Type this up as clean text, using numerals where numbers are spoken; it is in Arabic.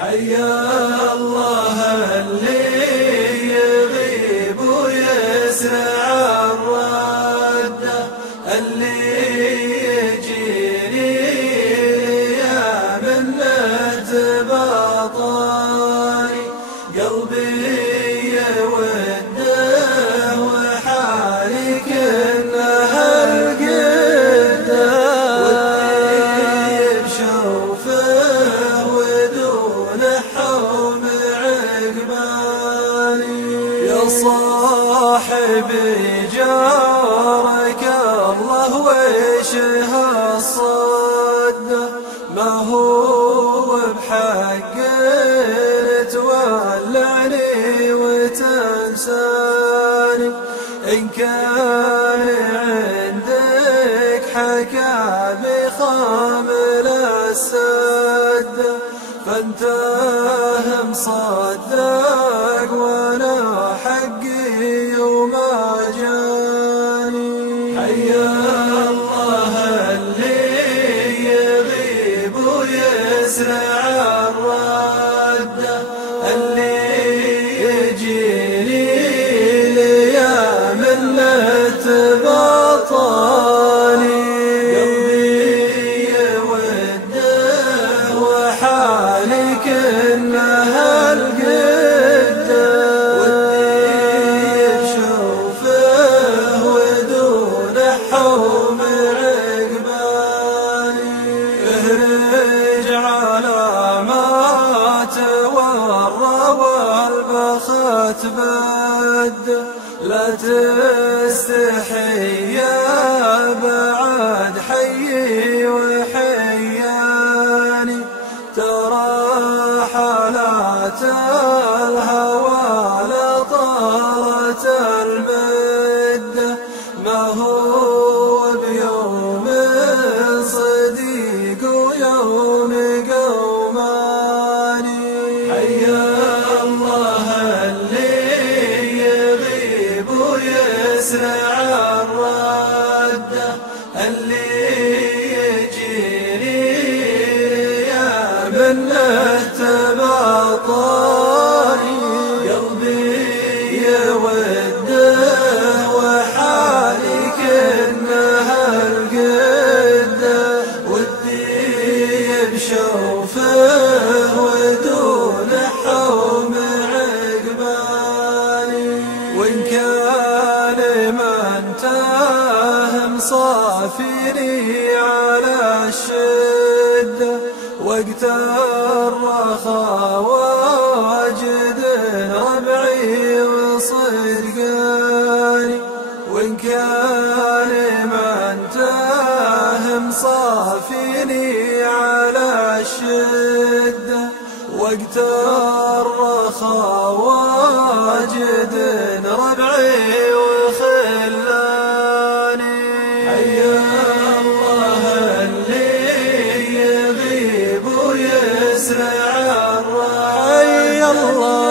حيا الله اللي يغيب ويسرع الردة، اللي يجيني يا منة بطاني قلبي يوده وحالي كأنها القدة، ودي بشوفه ودون حوم عقباني. يا صاحبي جارك الله وش هالصدة، ما هو بحق تولعني وتنساني. إن كان عندك حكى بخامل السدة فانته مصدق وانا حقي وما جاني. حيا الله اللي يغيب ويسرع الردة، اللي يجيني يا منة بطاني قلبي يوده وحالي كأنها القدة، ودي بشوفه ودون حوم عقباني. اهرج على ما تورى والبخت بد، لا تستحي يا بعد حيي وحياني. ترى حالات الهوى لطارت المدة، ما هو بيوم صديق ويوم قوماني. حيا الله اللي يغيب ويسرع الردة، اللي يجيني يا منة بطاني قلبي يوده وحالي كأنها القدة، ودي بشوفه ودون حوم عقباني. وإن كان من تهم صافيني على الشدة وقت الرخاء واجد ربعي وصدقاني. وإن كان من تهم صافيني على الشدة وقت الرخاء واجد ربعي وخلاني. حيا الله اللي يغيب ويسرع الردة، حيا الله